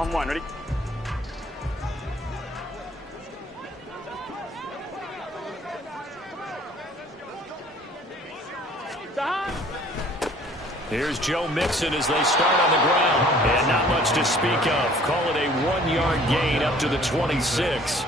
On one, ready? Here's Joe Mixon as they start on the ground. And not much to speak of. Call it a 1-yard gain up to the 26.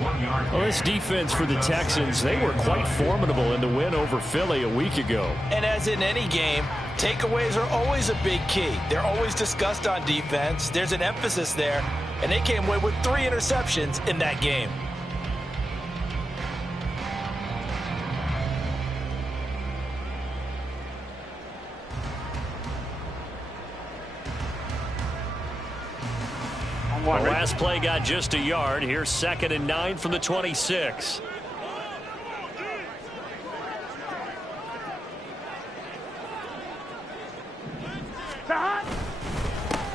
Well, this defense for the Texans, they were quite formidable in the win over Philly a week ago. And as in any game, takeaways are always a big key. They're always discussed on defense. There's an emphasis there. And they came away with 3 interceptions in that game. The last play got just a yard. Here's 2nd and 9 from the 26.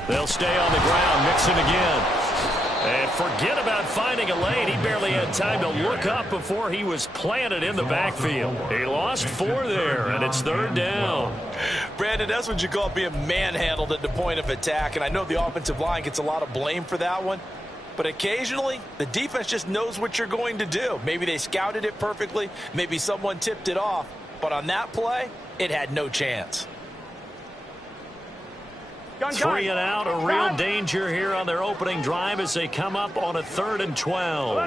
They'll stay on the ground. Mixon again. And forget about finding a lane. He barely had time to look up before he was planted in the backfield. He lost 4 there, and it's 3rd down. Brandon, that's what you call being manhandled at the point of attack. And I know the offensive line gets a lot of blame for that one. But occasionally, the defense just knows what you're going to do. Maybe they scouted it perfectly. Maybe someone tipped it off. But on that play, it had no chance. 3 and out, a real danger here on their opening drive as they come up on a 3rd and 12.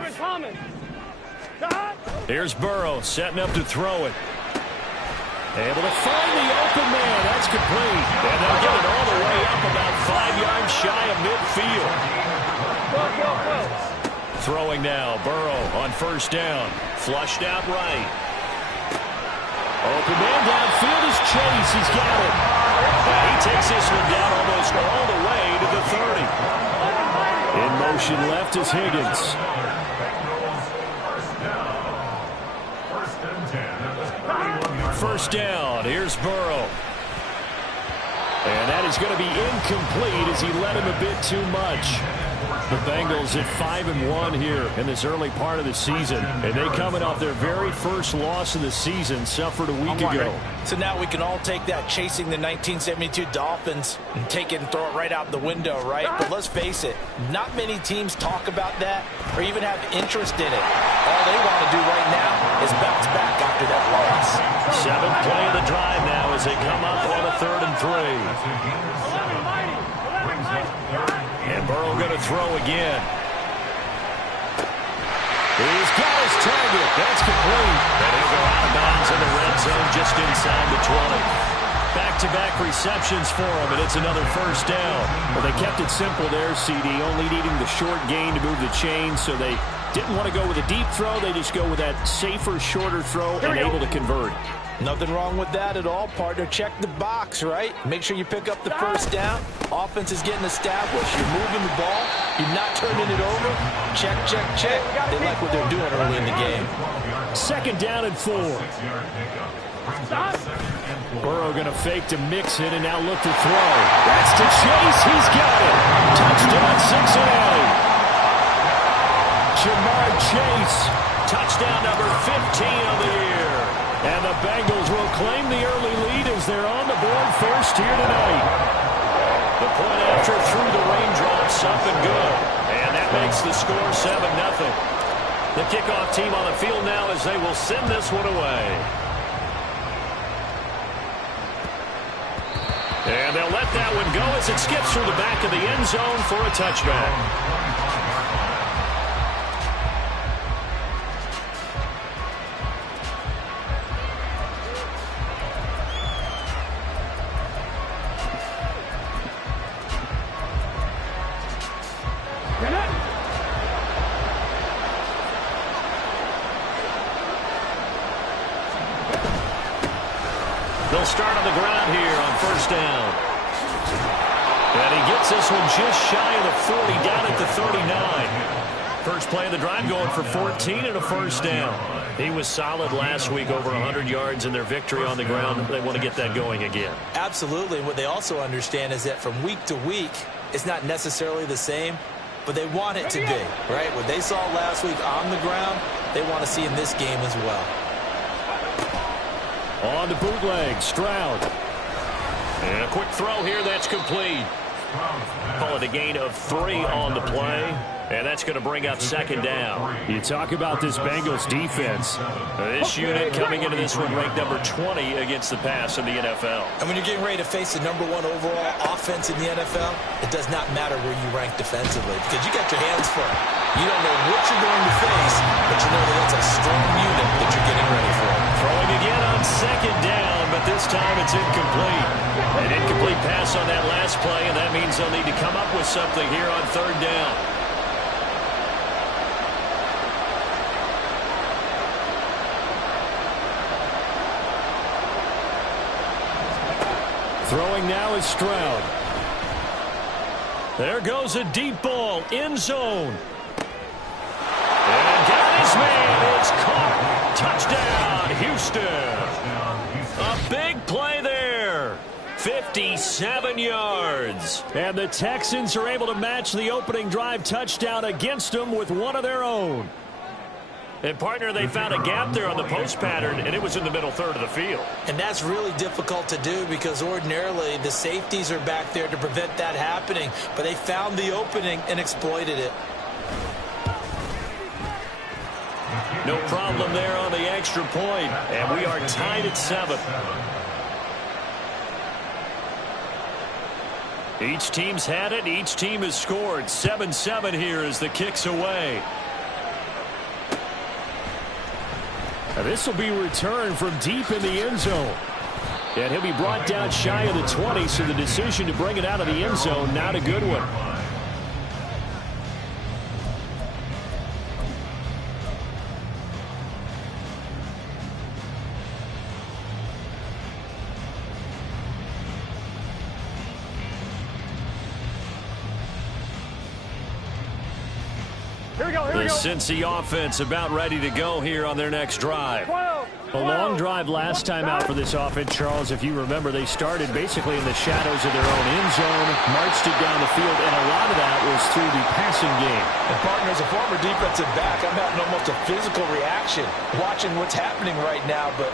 Here's Burrow setting up to throw it. Able to find the open man. That's complete. And they'll get it all the way up about 5 yards shy of midfield. Throwing now, Burrow on 1st down. Flushed out right. Open man downfield is Chase. He's got it. He takes this one down almost all the way to the 30. In motion left is Higgins. First down. Here's Burrow. And that is going to be incomplete as he led him a bit too much. The Bengals at 5-1 here in this early part of the season. And they coming off their very first loss of the season, suffered a week ago. So now we can all take that chasing the 1972 Dolphins and take it and throw it right out the window, right? But let's face it, not many teams talk about that or even have interest in it. All they want to do right now is bounce back after that loss. 7th play of the drive now as they come up on a 3rd and 3. And Burrow going to throw again. He's got his target. That's complete. And he'll go out of bounds in the red zone just inside the 20. Back-to-back receptions for him, and it's another 1st down. Well, they kept it simple there, CD, only needing the short gain to move the chains, so they didn't want to go with a deep throw. They just go with that safer, shorter throw and able to convert. Nothing wrong with that at all, partner. Check the box, right? Make sure you pick up the 1st down. Offense is getting established. You're moving the ball. You're not turning it over. Check, check, check. They like what they're doing early in the game. 2nd down and 4. Burrow going to fake to Mixon and now look to throw. That's to Chase. He's got it. Touchdown, Cincinnati. Jamar Chase. Touchdown number 15 of the year. And the Bengals will claim the early lead as they're on the board first here tonight. The point after through the raindrops up and good. And that makes the score 7-0. The kickoff team on the field now as they will send this one away. And they'll let that one go as it skips through the back of the end zone for a touchback. They'll start on the ground here on 1st down. And he gets this one just shy of the 40, down at the 39. First play of the drive going for 14 and a 1st down. He was solid last week, over 100 yards in their victory on the ground. They want to get that going again. Absolutely. What they also understand is that from week to week, it's not necessarily the same, but they want it to be, right? What they saw last week on the ground, they want to see in this game as well. On the bootleg, Stroud. And a quick throw here that's complete. Call it a gain of 3 on the play, and that's going to bring up second down. You talk about this Bengals defense. This unit coming into this one ranked number 20 against the pass in the NFL. And when you're getting ready to face the number 1 overall offense in the NFL, it does not matter where you rank defensively because you got your hands full. You don't know what you're going to face, but you know that that's a strong unit that you're getting ready for. Throwing again on second down, but this time it's incomplete. An incomplete pass on that last play, and that means they'll need to come up with something here on third down. Throwing now is Stroud. There goes a deep ball, end zone. And got his man. It's caught. Touchdown, Houston. A big play there. 57 yards. And the Texans are able to match the opening drive touchdown against them with one of their own. And, partner, they found a gap there on the post pattern, and it was in the middle third of the field. And that's really difficult to do because ordinarily the safeties are back there to prevent that happening. But they found the opening and exploited it. No problem there on the extra point, and we are tied at 7. Each team's had it. Each team has scored. 7-7 here as the kick's away. Now this will be returned from deep in the end zone. And he'll be brought down shy of the 20, so the decision to bring it out of the end zone, not a good one. The Cincy offense about ready to go here on their next drive. A long drive last time out for this offense, Charles. If you remember, they started basically in the shadows of their own end zone, marched it down the field, and a lot of that was through the passing game. And, partner, as a former defensive back, I'm having almost a physical reaction watching what's happening right now. But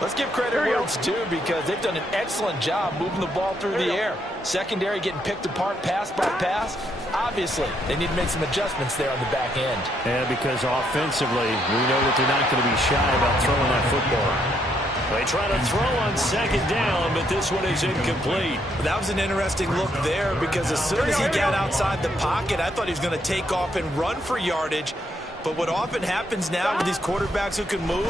let's give credit where it's due because they've done an excellent job moving the ball through the air. Secondary getting picked apart pass by pass. Obviously, they need to make some adjustments there on the back end. Yeah, because offensively, we know that they're not going to be shy about throwing that football. They try to throw on second down, but this one is incomplete. That was an interesting look there because as soon as he got outside the pocket, I thought he was going to take off and run for yardage. But what often happens now with these quarterbacks who can move,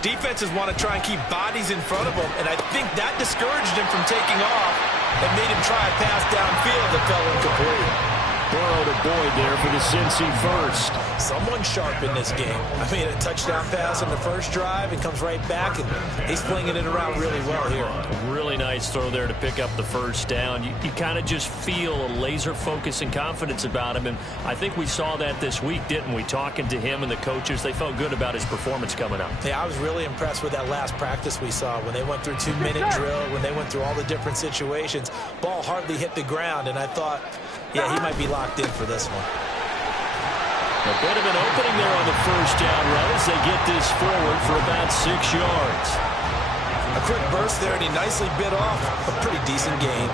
defenses want to try and keep bodies in front of them, and I think that discouraged him from taking off and made him try a pass downfield that fell incomplete. Burrow to Boyd there for the Cincy first. Someone sharp in this game. I mean, a touchdown pass on the first drive and comes right back, and he's flinging it around really well here. A really nice throw there to pick up the first down. You kind of just feel a laser focus and confidence about him, and I think we saw that this week, didn't we? Talking to him and the coaches, they felt good about his performance coming up. Yeah, I was really impressed with that last practice we saw when they went through 2-minute drill, when they went through all the different situations. Ball hardly hit the ground, and I thought, yeah, he might be locked in for this one. A bit of an opening there on the first down run as they get this forward for about 6 yards. A quick burst there, and he nicely bit off a pretty decent gain.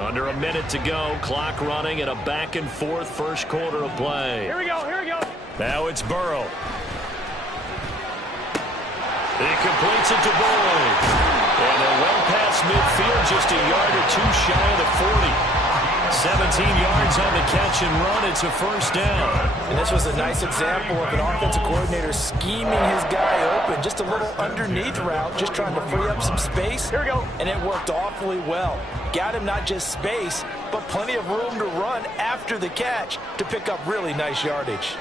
Under a minute to go, clock running, and a back-and-forth first quarter of play. Here we go, here we go. Now it's Burrow. He completes it to Boyd. And they're well past midfield, just a yard or two shy of the 40. 17 yards on the catch and run. It's a first down. And this was a nice example of an offensive coordinator scheming his guy open. Just a little underneath route, just trying to free up some space. Here we go. And it worked awfully well. Got him not just space, but plenty of room to run after the catch to pick up really nice yardage.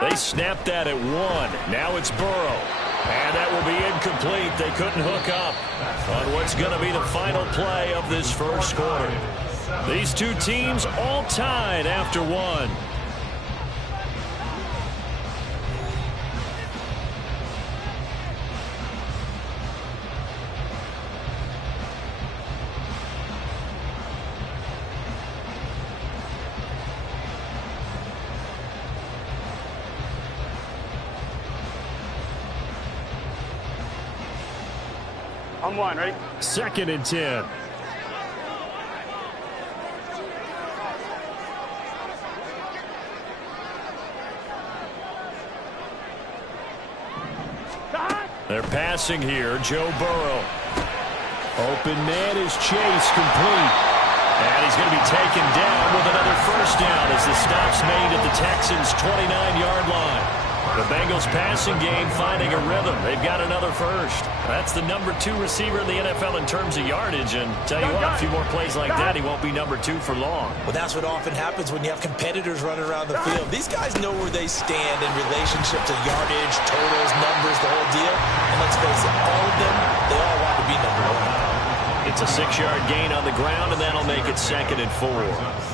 They snapped that at 1. Now it's Burrow. And that will be incomplete. They couldn't hook up on what's going to be the final play of this first quarter. These two teams all tied after 1. On one, ready? 2nd and 10. They're passing here. Joe Burrow. Open man is Chase, complete. And he's going to be taken down with another first down as the stop's made at the Texans' 29-yard line. The Bengals passing game finding a rhythm. They've got another first. That's the number 2 receiver in the NFL in terms of yardage. And tell you what, a few more plays like that, he won't be number 2 for long. Well, that's what often happens when you have competitors running around the field. These guys know where they stand in relationship to yardage, totals, numbers, the whole deal. And let's face it, all of them, they all want to be number 1. It's a 6-yard gain on the ground, and that'll make it 2nd and 4.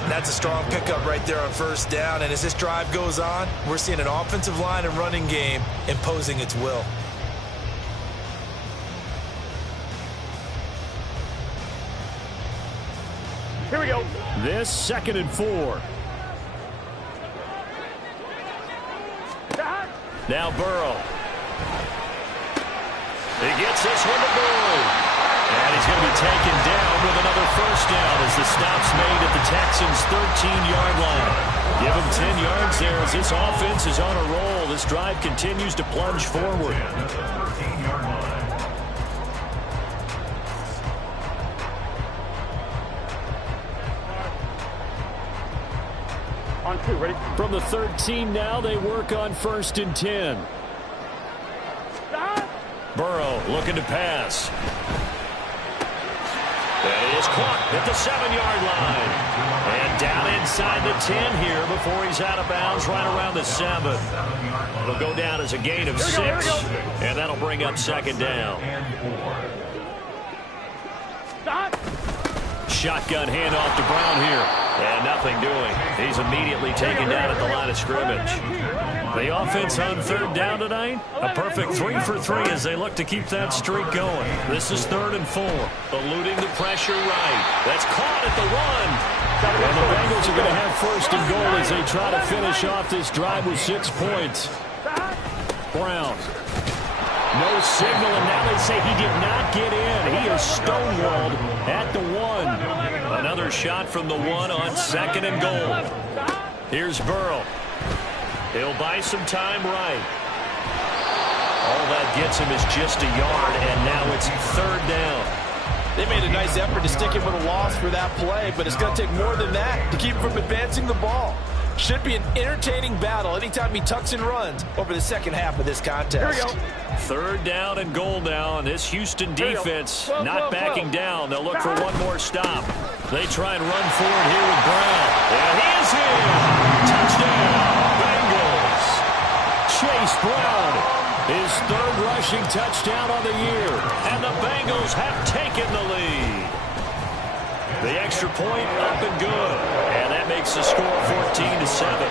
That's a strong pickup right there on first down. And as this drive goes on, we're seeing an offensive line and running game imposing its will. Here we go. This 2nd and 4. Now Burrow. He gets this one to Boyd. And he's going to be taken down with another first down as the stop's made at the Texans' 13-yard line. Give him 10 yards there as this offense is on a roll. This drive continues to plunge forward. On 2, ready? From the 13 now, they work on 1st and 10. Burrow looking to pass. That is caught at the 7-yard line. And down inside the 10 here before he's out of bounds right around the 7. It'll go down as a gain of 6. And that'll bring up 2nd down. Shotgun handoff to Brown here. And nothing doing. He's immediately taken down at the line of scrimmage. The offense on 3rd down tonight, a perfect 3 for 3 as they look to keep that streak going. This is 3rd and 4. Eluding the pressure right. That's caught at the 1. And the Bengals are going to have 1st and goal as they try to finish off this drive with 6 points. Brown. No signal, and now they say he did not get in. He is stonewalled at the 1. Another shot from the 1 on 2nd and goal. Here's Burrow. He'll buy some time right. All that gets him is just a yard, and now it's 3rd down. They made a nice effort to stick him with a loss for that play, but it's going to take more than that to keep him from advancing the ball. Should be an entertaining battle anytime he tucks and runs over the second half of this contest. Here we go. 3rd down and goal now, and this Houston defense not backing down. They'll look for one more stop. They try and run forward here with Brown. And he is in. Touchdown, Bengals. Chase Brown, his 3rd rushing touchdown on the year, and the Bengals have taken the lead. The extra point up and good, and that makes the score 14-7.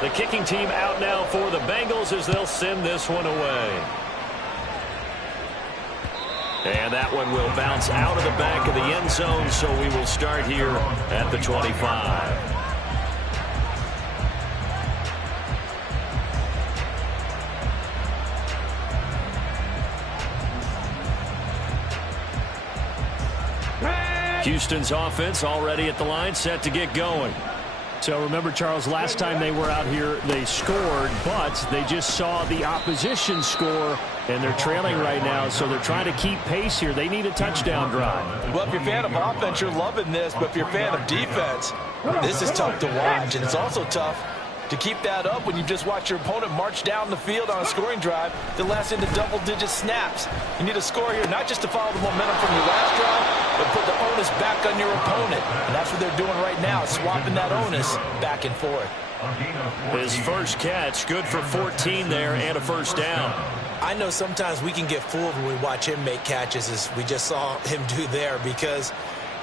The kicking team out now for the Bengals as they'll send this one away. And that one will bounce out of the back of the end zone, so we will start here at the 25. Houston's offense already at the line, set to get going. So remember, Charles, last time they were out here, they scored, but they just saw the opposition score, and they're trailing right now, so they're trying to keep pace here. They need a touchdown drive. Well, if you're a fan of offense, you're loving this, but if you're a fan of defense, this is tough to watch, and it's also tough to keep that up when you've just watched your opponent march down the field on a scoring drive that lasts into double-digit snaps. You need a score here, not just to follow the momentum from your last drive, but put the onus back on your opponent. And that's what they're doing right now, swapping that onus back and forth. His first catch, good for 14 there and a first down. I know sometimes we can get fooled when we watch him make catches, as we just saw him do there, because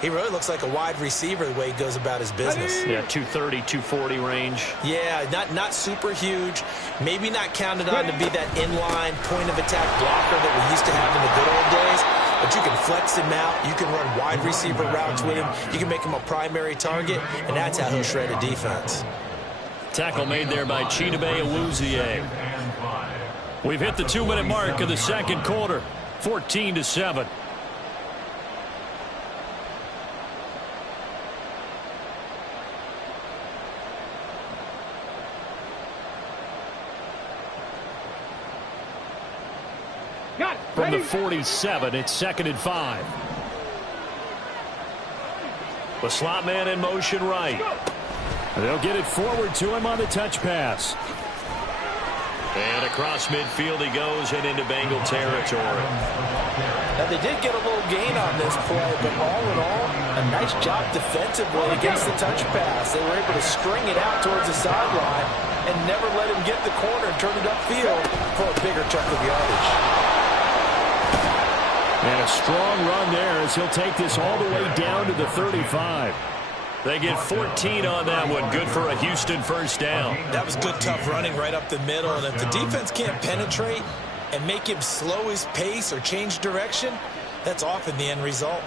he really looks like a wide receiver the way he goes about his business. Yeah, 230, 240 range. Yeah, not super huge. Maybe not counted on to be that inline point-of-attack blocker that we used to have in the good old days. But you can flex him out. You can run wide receiver routes with him. You can make him a primary target, and that's how he'll shred a defense. Tackle made there by Chidobe Awuzie. We've hit the 2-minute mark of the second quarter. 14-7. From the 47, it's 2nd and 5. The slot man in motion right. They'll get it forward to him on the touch pass. And across midfield he goes and into Bengal territory. Now, they did get a little gain on this play, but all in all, a nice job defensively against the touch pass. They were able to string it out towards the sideline and never let him get the corner and turn it upfield for a bigger chunk of yardage. And a strong run there as he'll take this all the way down to the 35. They get 14 on that one. Good for a Houston first down. That was good, tough running right up the middle. And if the defense can't penetrate and make him slow his pace or change direction, that's often the end result.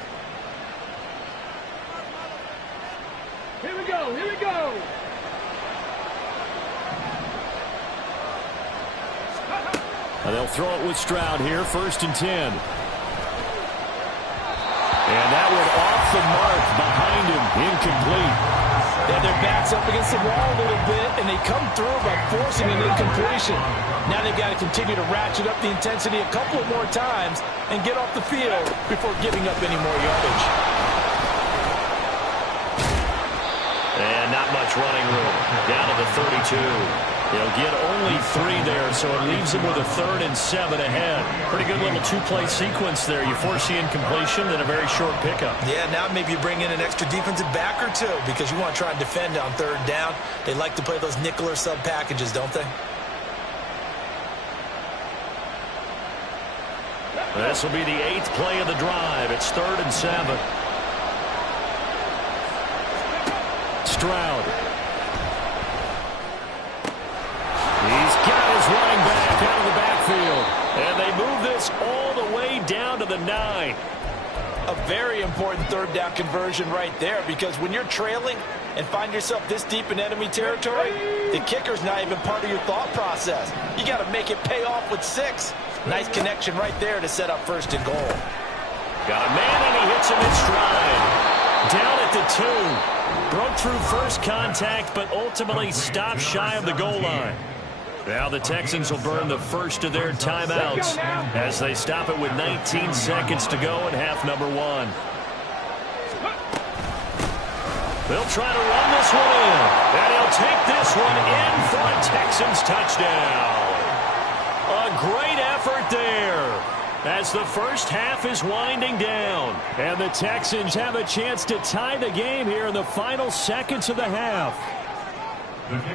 Here we go. Here we go. And they'll throw it with Stroud here. 1st and 10. And that one off the mark behind him. Incomplete. Yeah, their back's up against the wall a little bit, and they come through by forcing an incompletion. Now they've got to continue to ratchet up the intensity a couple of more times and get off the field before giving up any more yardage. And not much running room. Down to the 32. They'll get only 3 there, so it leaves them with a 3rd and 7 ahead. Pretty good little 2-play sequence there. You force the incompletion, then a very short pickup. Yeah, now maybe you bring in an extra defensive back or two because you want to try and defend on 3rd down. They like to play those nickel or sub packages, don't they? This will be the 8th play of the drive. It's 3rd and 7. Stroud. He's got his running back out of the backfield. And they move this all the way down to the 9. A very important 3rd down conversion right there, because when you're trailing and find yourself this deep in enemy territory, the kicker's not even part of your thought process. You got to make it pay off with 6. Nice connection right there to set up 1st and goal. Got a man and he hits him in stride. Down at the 2. Broke through first contact, but ultimately stopped shy of the goal line. Now the Texans will burn the first of their timeouts as they stop it with 19 seconds to go in half number 1. They'll try to run this one in, and he'll take this one in for a Texans touchdown. A great effort there as the first half is winding down, and the Texans have a chance to tie the game here in the final seconds of the half.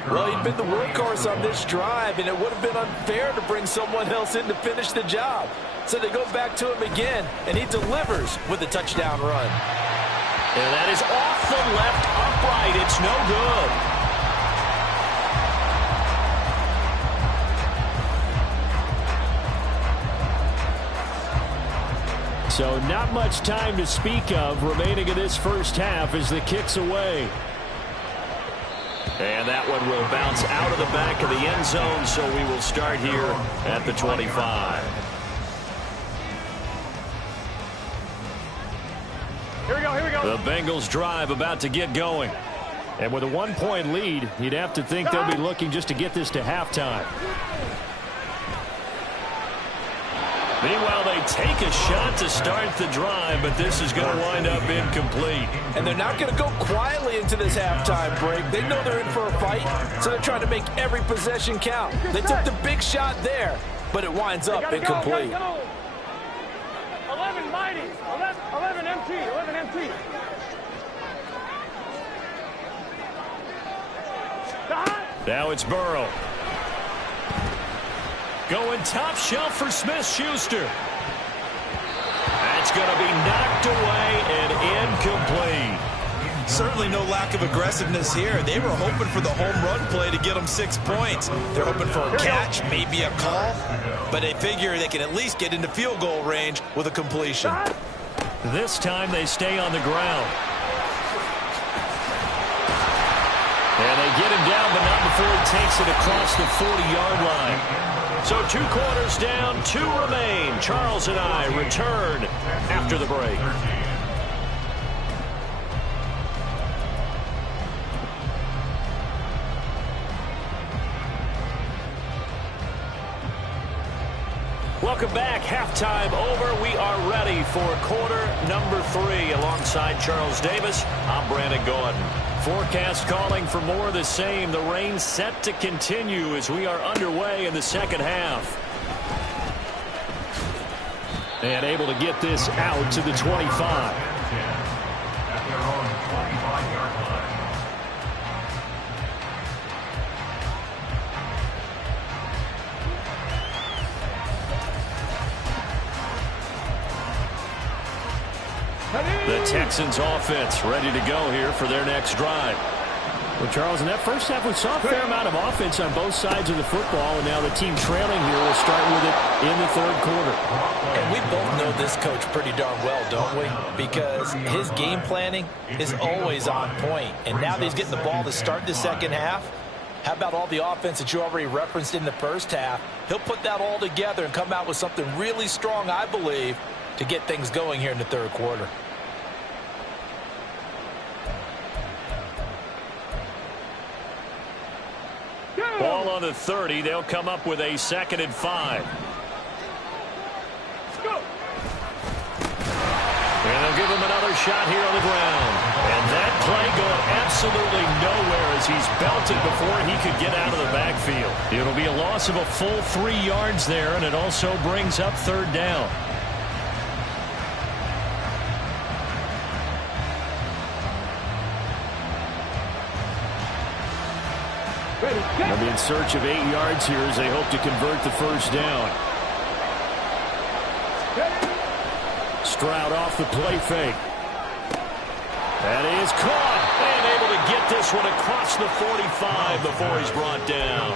Well, he'd been the workhorse on this drive, and it would have been unfair to bring someone else in to finish the job. So they go back to him again, and he delivers with a touchdown run. And that is off the left upright. It's no good. So not much time to speak of remaining in this first half as the kick's away. And that one will bounce out of the back of the end zone, so we will start here at the 25. Here we go, here we go. The Bengals drive about to get going. And with a 1-point lead, you'd have to think they'll be looking just to get this to halftime. Meanwhile, they take a shot to start the drive, but this is going to wind up incomplete. And they're not going to go quietly into this halftime break. They know they're in for a fight, so they're trying to make every possession count. They took the big shot there, but it winds up incomplete. Go. 11 mighty, 11 empty, 11 empty. Now it's Burrow. Going top shelf for Smith-Schuster. That's going to be knocked away and incomplete. Certainly no lack of aggressiveness here. They were hoping for the home run play to get them 6 points. They're hoping for a catch, maybe a call, but they figure they can at least get into field goal range with a completion. This time they stay on the ground. And they get him down, but not before he takes it across the 40-yard line. So 2 quarters down, 2 remain. Charles and I return after the break. Welcome back. Halftime over. We are ready for quarter number 3. Alongside Charles Davis, I'm Brandon Gordon. Forecast calling for more of the same. The rain set to continue as we are underway in the second half. And able to get this out to the 25. The Texans offense ready to go here for their next drive. Well, Charles, in that first half, we saw a fair amount of offense on both sides of the football, and now the team trailing here will start with it in the third quarter. And we both know this coach pretty darn well, don't we? Because his game planning is always on point. And now that he's getting the ball to start the second half, how about all the offense that you already referenced in the first half? He'll put that all together and come out with something really strong, I believe, to get things going here in the third quarter. Ball on the 30. They'll come up with a 2nd and 5. And they'll give him another shot here on the ground. And that play going absolutely nowhere as he's belted before he could get out of the backfield. It'll be a loss of a full 3 yards there, and it also brings up 3rd down. They'll be in search of 8 yards here as they hope to convert the first down. Stroud off the play fake. That is caught. And able to get this one across the 45 before he's brought down.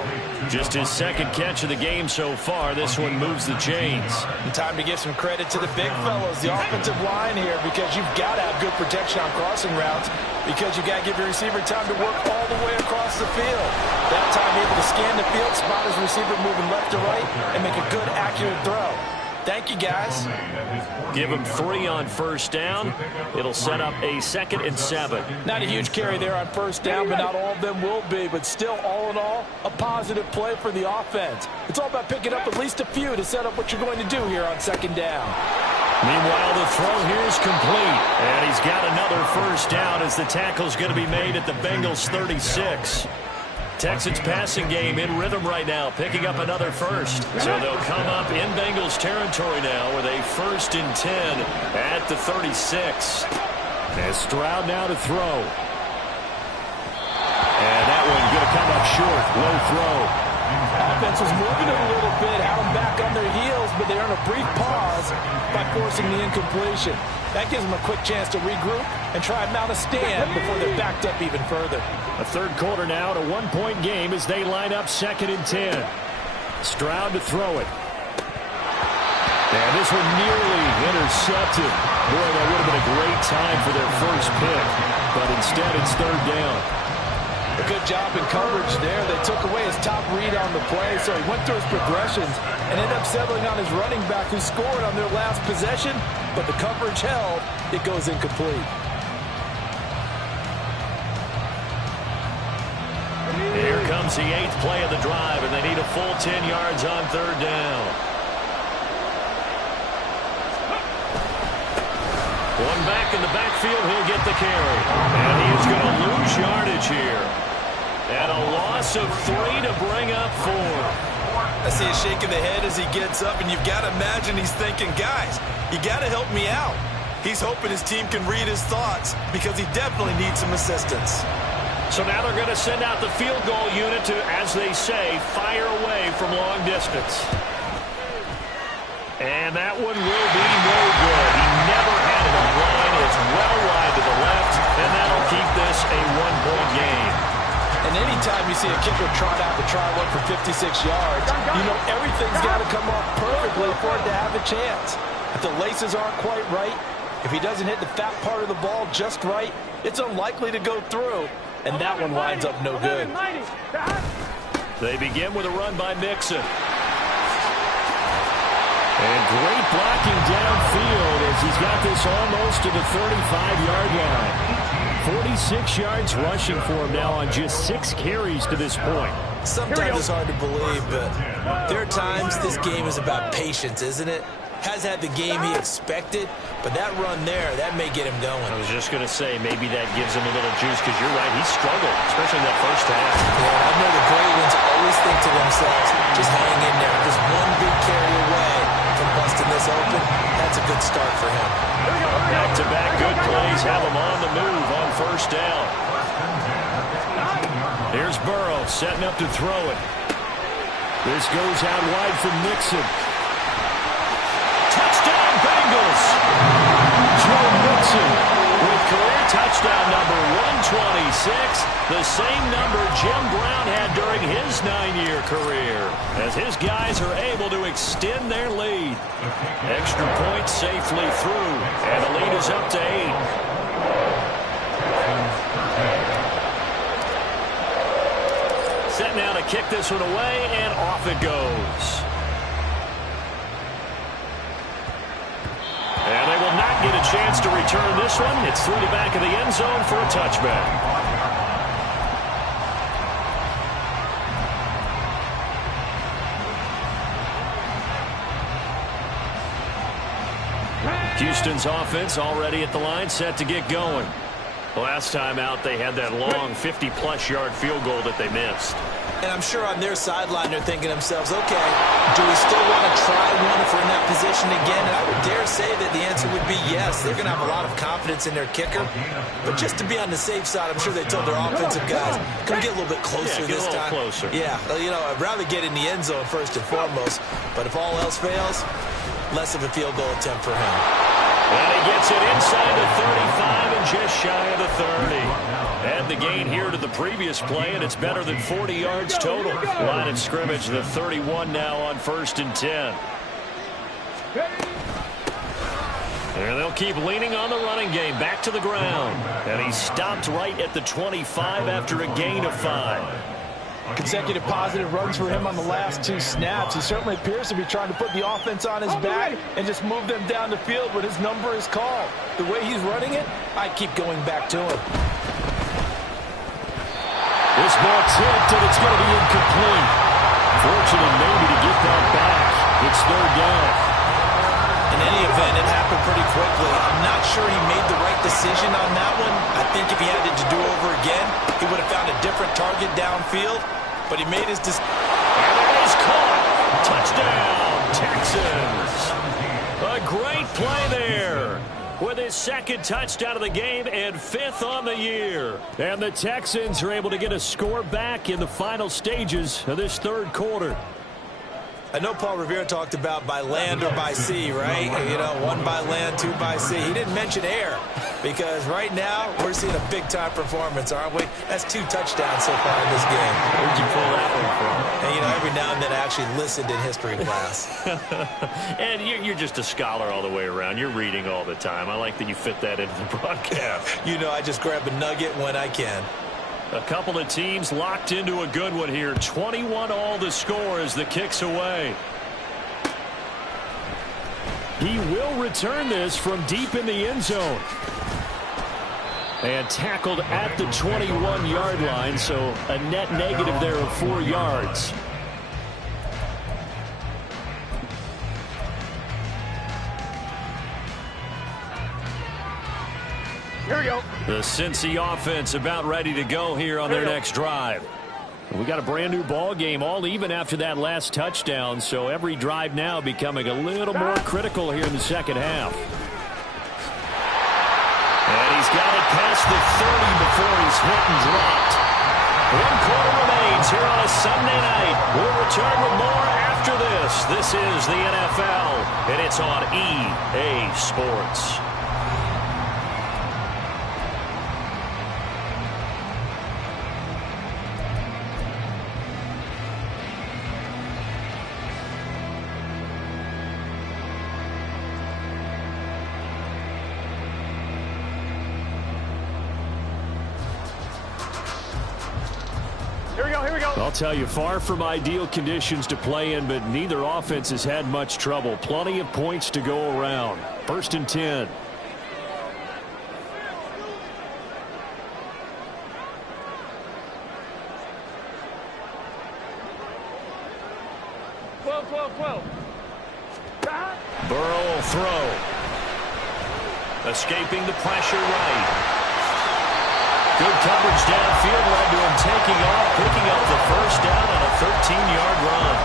Just his 2nd catch of the game so far. This one moves the chains. And time to give some credit to the big fellows, the offensive line here, because you've got to have good protection on crossing routes, because you've got to give your receiver time to work all the way across the field. That time able to scan the field, spot his receiver moving left to right, and make a good, accurate throw. Thank you, guys. Give him 3 on first down. It'll set up a 2nd and 7. Not a huge carry there on first down, but not all of them will be. But still, all in all, a positive play for the offense. It's all about picking up at least a few to set up what you're going to do here on 2nd down. Meanwhile, the throw here is complete. And he's got another first down as the tackle's going to be made at the Bengals' 36. Texans passing game in rhythm right now, picking up another first. So they'll come up in Bengals territory now with a 1st and 10 at the 36. And Stroud now to throw. And that one going to come up short. Low throw. Offense was moving it a little bit, had them back on their heels, but they're on a brief pause by forcing the incompletion. That gives them a quick chance to regroup and try and mount a stand before they're backed up even further. A third quarter now, at a 1-point game as they line up 2nd and 10. Stroud to throw it. And this one nearly intercepted. Boy, that would have been a great time for their first pick. But instead, it's 3rd down. A good job in coverage there. They took away his top read on the play, so he went through his progressions and ended up settling on his running back who scored on their last possession, but the coverage held. It goes incomplete. Here comes the 8th play of the drive, and they need a full 10 yards on 3rd down. One back in the backfield, he'll get the carry. And he is going to lose yardage here. And a loss of 3 to bring up 4. I see a shake of the head as he gets up, and you've got to imagine he's thinking, guys, you got to help me out. He's hoping his team can read his thoughts because he definitely needs some assistance. So now they're going to send out the field goal unit to, as they say, fire away from long distance. And that one will be no good. He never had it on line. It's well wide to the left, and that'll keep this a 1-point game. And anytime you see a kicker trot out to try one for 56 yards, you know everything's got to come off perfectly for it to have a chance. If the laces aren't quite right, if he doesn't hit the fat part of the ball just right, it's unlikely to go through, and that one winds up no good. They begin with a run by Mixon. And great blocking downfield as he's got this almost to the 35-yard line. 46 yards rushing for him now on just 6 carries to this point. Sometimes it's hard to believe, but there are times this game is about patience, isn't it? Has had the game he expected, but that run there, that may get him going. I was just going to say, maybe that gives him a little juice, because you're right, he struggled, especially in that first half. Yeah, I know the great ones always think to themselves, just hang in there. Just one big carry away from busting this open. That's a good start for him. Back-to-back good plays have him on the move on first down. Here's Burrow setting up to throw it. This goes out wide from Mixon. Touchdown Bengals! Joe Mixon with career touchdown number 126, the same number Jim Brown had during his 9-year career, as his guys are able to extend their lead. Extra point safely through, and the lead is up to 8. Set now to kick this one away, and off it goes. And they will not get a chance to return this one. It's through the back of the end zone for a touchback. Houston's offense already at the line, set to get going. Last time out, they had that long 50-plus yard field goal that they missed. And I'm sure on their sideline they're thinking to themselves, okay, do we still want to try one if we're in that position again? And I would dare say that the answer would be yes. They're going to have a lot of confidence in their kicker. But just to be on the safe side, I'm sure they told their offensive guys, come get a little bit closer this time. Closer. Yeah, you know, I'd rather get in the end zone first and foremost. But if all else fails, less of a field goal attempt for him. And he gets it inside the 35 and just shy of the 30. And the gain here to the previous play, and it's better than 40 yards total. Line of scrimmage, the 31 now on 1st and 10. And they'll keep leaning on the running game, back to the ground. And he stopped right at the 25 after a gain of 5. Consecutive positive runs for him on the last 2 snaps. He certainly appears to be trying to put the offense on his back and just move them down the field when his number is called. The way he's running it, I keep going back to him. This ball tipped, and it's going to be incomplete. Fortunate maybe to get that back. It's 3rd down. In any event, it happened pretty quickly. I'm not sure he made the right decision on that one. I think if he had it to do over again, he would have found a different target downfield. But he made his decision. And it is caught. Touchdown, Texans. A great play there, with his 2nd touchdown of the game and 5th on the year. And the Texans are able to get a score back in the final stages of this 3rd quarter. I know Paul Revere talked about by land or by sea, right? You know, 1 by land, 2 by sea. He didn't mention air, because right now we're seeing a big-time performance, aren't we? That's 2 touchdowns so far in this game. Where'd you pull that one from? And, you know, every now and then I actually listened in history class. And you're just a scholar all the way around. You're reading all the time. I like that you fit that into the broadcast. You know, I just grab a nugget when I can. A couple of teams locked into a good one here. 21 all the score as the kick's away. He will return this from deep in the end zone. And tackled at the 21-yard line, so a net negative there of 4 yards. Here we go. The Cincy offense about ready to go here on their next drive. We got a brand new ball game, all even after that last touchdown, so every drive now becoming a little more critical here in the 2nd half. And he's got it past the 30 before he's hit and dropped. 1 quarter remains here on a Sunday night. We'll return with more after this. This is the NFL, and it's on EA Sports. Here we go. I'll tell you, far from ideal conditions to play in, but neither offense has had much trouble. Plenty of points to go around. 1st and 10. Burrow will throw. Escaping the pressure right. Good coverage downfield led to him taking off, picking up the first down on a 13-yard run.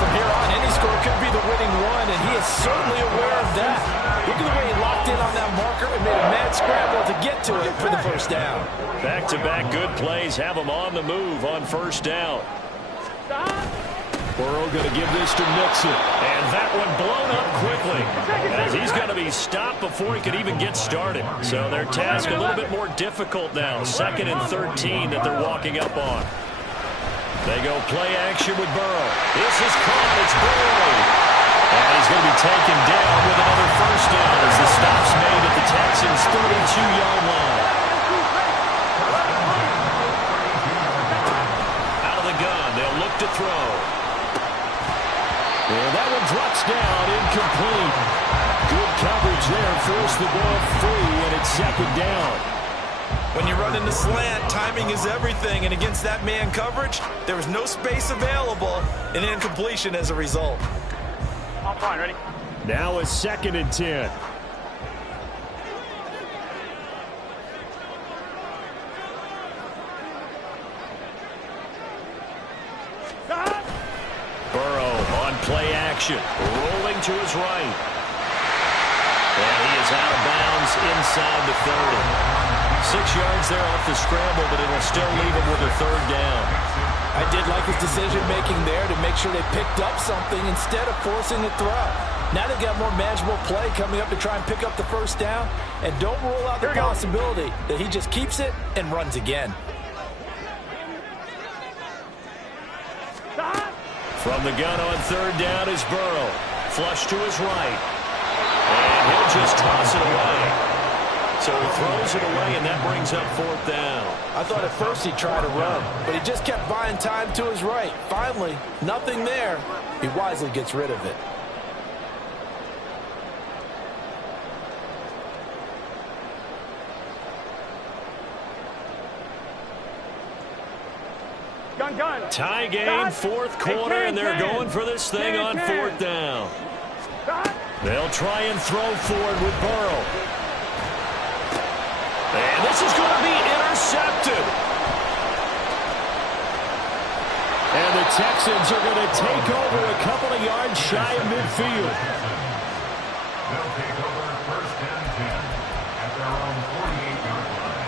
From here on, any score could be the winning one, and he is certainly aware of that. Look at the way he locked in on that marker and made a mad scramble to get to it for the first down. Back-to-back good plays have him on the move on 1st down. Burrow going to give this to Mixon. And that one blown up quickly, as he's going to be stopped before he could even get started. So their task a little bit more difficult now. 2nd and 13 that they're walking up on. They go play action with Burrow. This is caught. It's Burrow. And he's going to be taken down with another first down as the stop's made at the Texans' 32-yard line. Out of the gun, they'll look to throw. And that one drops down, incomplete. Good coverage there, forced the ball free, and it's 2nd down. When you run into slant, timing is everything, and against that man coverage, there was no space available, and incompletion as a result. I'm fine, ready? Now it's 2nd and 10. Burrow on play action, rolling to his right. And he is out of bounds inside the 30. 6 yards there off the scramble, but it'll still leave him with a 3rd down. I did like his decision-making there to make sure they picked up something instead of forcing the throw. Now they've got more manageable play coming up to try and pick up the first down, and don't rule out the possibility that he just keeps it and runs again. From the gun on 3rd down is Burrow. Flush to his right. And he'll just toss it away. So he throws it away, and that brings up 4th down. I thought at first he'd try to run, but he just kept buying time to his right. Finally, nothing there. He wisely gets rid of it. Gun. Tie game, 4th quarter, and they're going for this thing on 4th down. They'll try and throw forward with Burrow. And this is going to be intercepted. And the Texans are going to take over a couple of yards shy of midfield. They'll take over 1st and 10 at their own 48-yard line.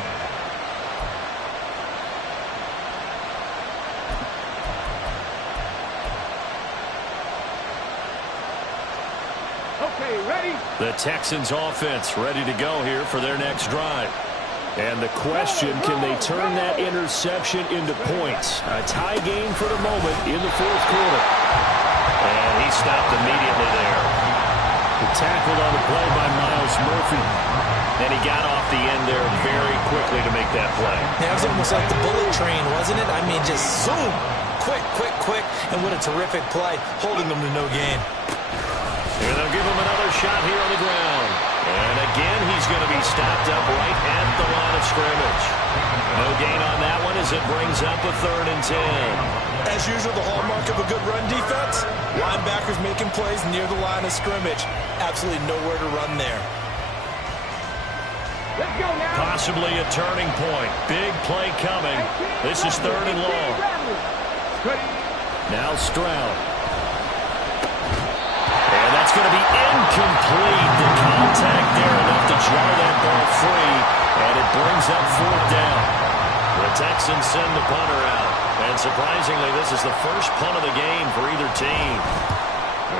Okay, ready? The Texans offense ready to go here for their next drive. And the question, can they turn that interception into points? A tie game for the moment in the 4th quarter. And he stopped immediately there. Tackled on the play by Miles Murphy. And he got off the end there very quickly to make that play. That was almost like the bullet train, wasn't it? I mean, just zoom. Quick. And what a terrific play, holding them to no gain. And they'll give him another shot here on the ground. And again, he's going to be stopped up right at the line of scrimmage. No gain on that one as it brings up a 3rd and 10. As usual, the hallmark of a good run defense, linebackers making plays near the line of scrimmage. Absolutely nowhere to run there. Let's go now. Possibly a turning point. Big play coming. This is 3rd and long. Now Stroud. And that's going to be incomplete. The contact there enough to jar that ball free. And it brings up 4th down. The Texans send the punter out. And surprisingly, this is the first punt of the game for either team.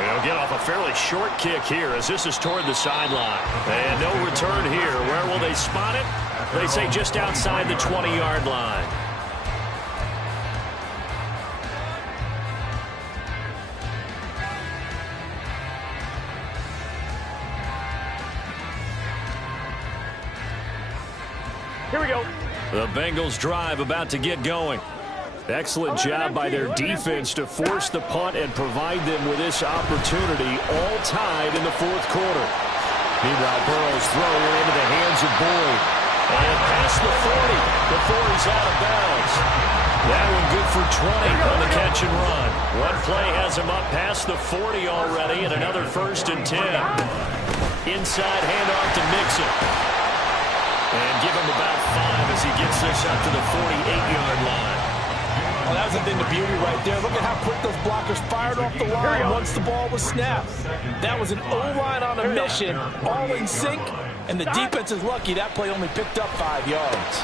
They'll get off a fairly short kick here as this is toward the sideline. And no return here. Where will they spot it? They say just outside the 20-yard line. Here we go. The Bengals drive about to get going. Excellent job by their defense to force the punt and provide them with this opportunity, all tied in the fourth quarter. Meanwhile, Burrow's throw into the hands of Boyd. And past the 40 before he's out of bounds. That one good for 20 on the catch and run. One play has him up past the 40 already, and another 1st and 10. Inside handoff to Mixon. And give him about 5 as he gets this up to the 48-yard line. Well, that was a thing of beauty right there. Look at how quick those blockers fired off the line once the ball was snapped. That was an O-line on a mission, all in sync, and the defense is lucky that play only picked up 5 yards.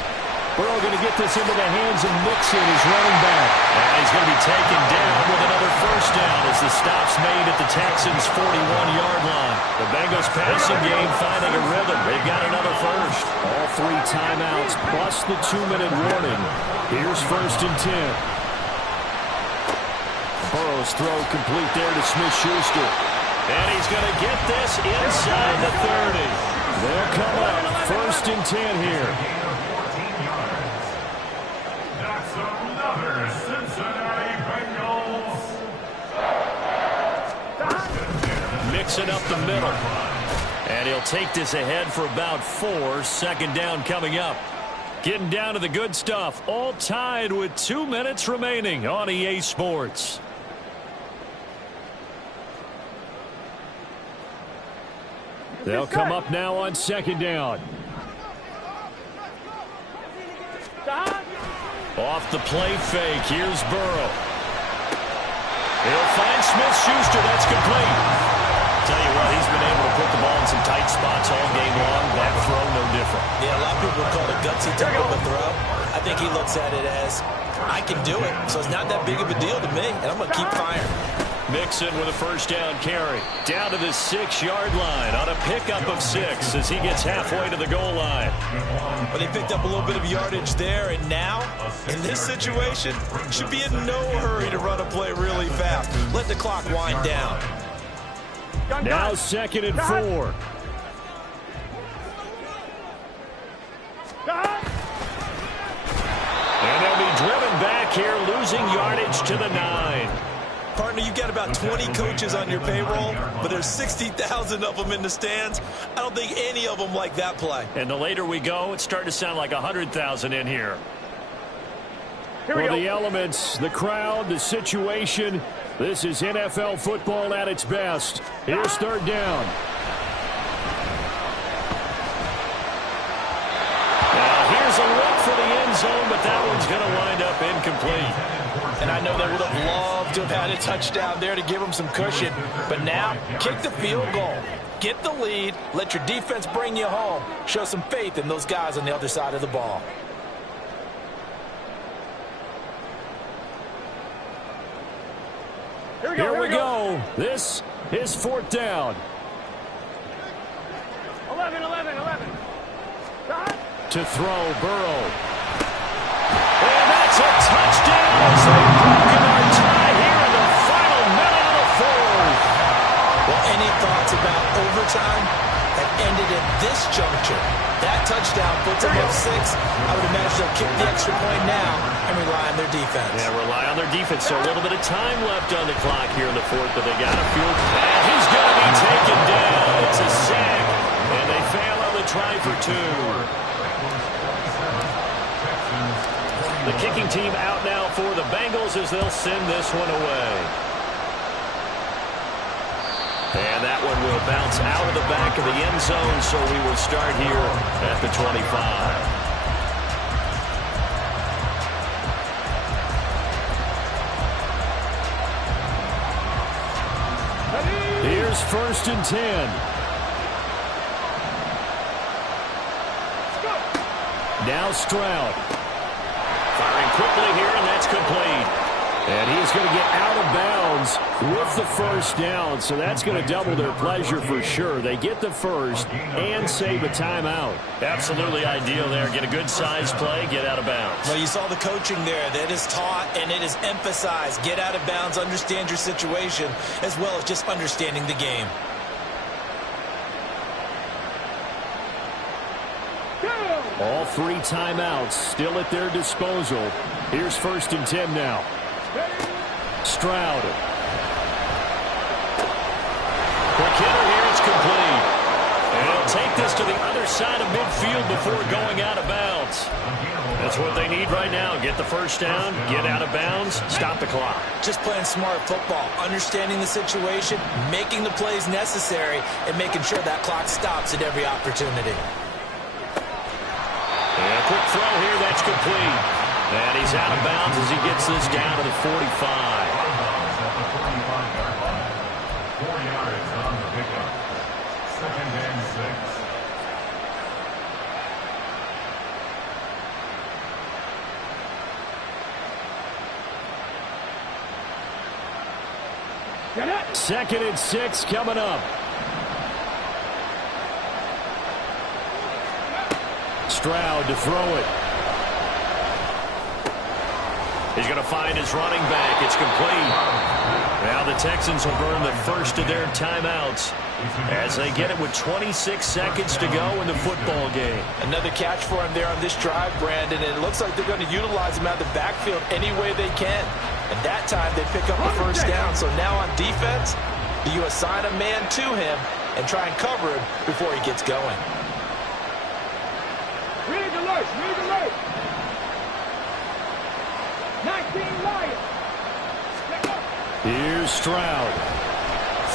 Burrow going to get this into the hands of Mixon, his running back. And he's going to be taken down with another 1st down as the stop's made at the Texans' 41-yard line. The Bengals passing game finding a rhythm. They've got another 1st. All 3 timeouts plus the 2-minute warning. Here's 1st and 10. Burrow's throw complete there to Smith-Schuster. And he's going to get this inside the 30. They'll come up 1st and 10 here. That's another Cincinnati Bengals. Mixing up the middle. And he'll take this ahead for about 4. 2nd down coming up. Getting down to the good stuff. All tied with 2 minutes remaining on EA Sports. They'll come up now on 2nd down. Off the play fake. Here's Burrow. He'll find Smith-Schuster. That's complete. Tell you what, he's been able to put the ball in some tight spots all game long. That throw, no different. Yeah, a lot of people call it gutsy type of a throw. I think he looks at it as, I can do it, so it's not that big of a deal to me, and I'm going to keep firing. Mixon with a 1st down carry. Down to the 6-yard line on a pickup of 6 as he gets halfway to the goal line. Well, they picked up a little bit of yardage there, and now, in this situation, should be in no hurry to run a play really fast. Let the clock wind down. Now 2nd and 4. And they'll be driven back here, losing yardage to the 9. Partner, you've got about 20 coaches on your payroll, but there's 60,000 of them in the stands. I don't think any of them like that play. And the later we go, it's starting to sound like 100,000 in here. Well, the elements, the crowd, the situation, this is NFL football at its best. Here's 3rd down. Now here's a look for the end zone, but that one's going to wind up incomplete. And I know they would have loved to have had a touchdown there to give them some cushion. But now, kick the field goal. Get the lead. Let your defense bring you home. Show some faith in those guys on the other side of the ball. Here we go. This is 4th down. 11. To throw, Burrow. And that's a touchdown as they've broken our tie here in the final minute of the 4th. Well, any thoughts about overtime have ended at this juncture. That touchdown puts them up 6. I would imagine they'll kick the extra point now and rely on their defense. Yeah, rely on their defense. So a little bit of time left on the clock here in the 4th, but they got a field. And he's going to be taken down. It's a sack, and they fail on the try for 2. The kicking team out now for the Bengals as they'll send this one away. And that one will bounce out of the back of the end zone, so we will start here at the 25. Here's 1st and 10. Now Stroud. Firing quickly here, and that's complete. And he's going to get out of bounds with the 1st down, so that's going to double their pleasure for sure. They get the 1st and save a timeout. Absolutely ideal there. Get a good size play, get out of bounds. Well, you saw the coaching there. That is taught and it is emphasized. Get out of bounds, understand your situation, as well as just understanding the game. All 3 timeouts still at their disposal. Here's 1st and 10 now. Stroud. Quick hitter here, it's complete. And he'll take this to the other side of midfield before going out of bounds. That's what they need right now. Get the first down, get out of bounds, stop the clock. Just playing smart football, understanding the situation, making the plays necessary, and making sure that clock stops at every opportunity. And a quick throw here, that's complete. And he's out of bounds as he gets this down to the 45. 4 yards on the pickup. 2nd and 6. Second and 6 coming up. Stroud to throw it. He's going to find his running back. It's complete. Now the Texans will burn the first of their timeouts as they get it with 26 seconds to go in the football game. Another catch for him there on this drive, Brandon, and it looks like they're going to utilize him out of the backfield any way they can. And that time they pick up the first down. So now on defense, do you assign a man to him and try and cover him before he gets going? Read alert, read alert. 19 Lions. Here's Stroud.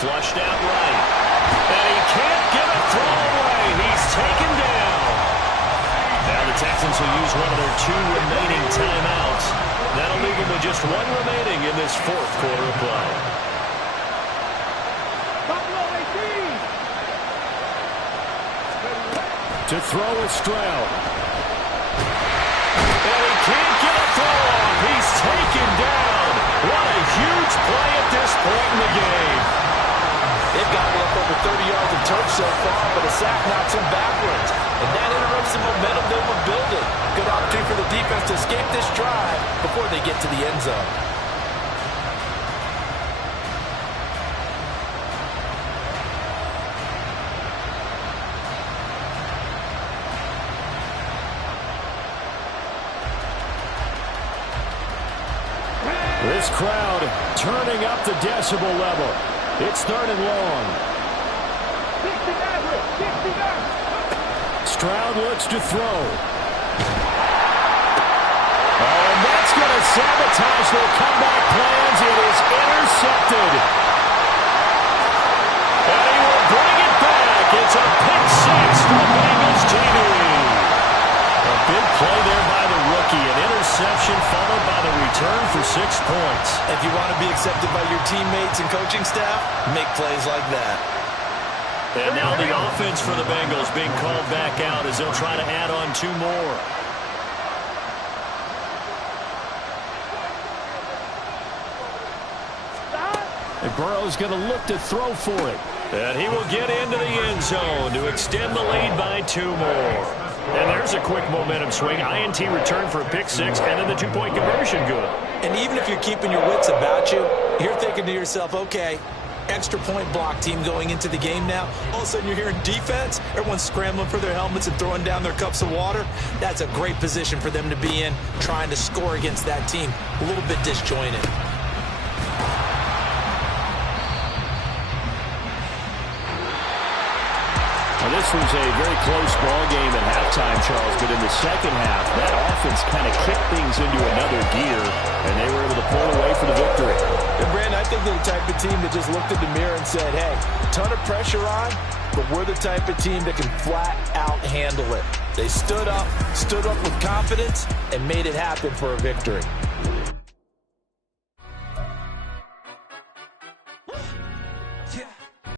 Flushed out right. And he can't get a throw away. He's taken down. Now the Texans will use one of their 2 remaining timeouts. That'll leave them with just 1 remaining in this 4th quarter of play. To throw is Stroud. And he can't get a throw off. He's taken down. What a huge play at this point in the game. They've gotten up over 30 yards of turf so far, but a sack knocks him backwards. And that interrupts the momentum they were building. Good opportunity for the defense to escape this drive before they get to the end zone. This crowd turning up the decibel level. It's 3rd and long. Stroud looks to throw. And that's going to sabotage their comeback plans. It is intercepted. And he will bring it back. It's a pick 6 for the Bengals TV. A big play there by the rookie. An interception followed by the return for 6 points. If you want to be accepted by your teammates and coaching staff, make plays like that. And now the offense for the Bengals being called back out as they'll try to add on 2 more. And Burrow's going to look to throw for it. And he will get into the end zone to extend the lead by 2 more. And there's a quick momentum swing. INT return for a pick 6, and then the 2-point conversion good. And even if you're keeping your wits about you, you're thinking to yourself, okay, extra point block team going into the game now. All of a sudden you're hearing defense. Everyone's scrambling for their helmets and throwing down their cups of water. That's a great position for them to be in, trying to score against that team. A little bit disjointed. Well, this was a very close ball game at halftime, Charles, but in the second half, that offense kind of kicked things into another gear, and they were able to pull away for the victory. And Brandon, I think they're the type of team that just looked in the mirror and said, hey, a ton of pressure on, but we're the type of team that can flat out handle it. They stood up with confidence, and made it happen for a victory.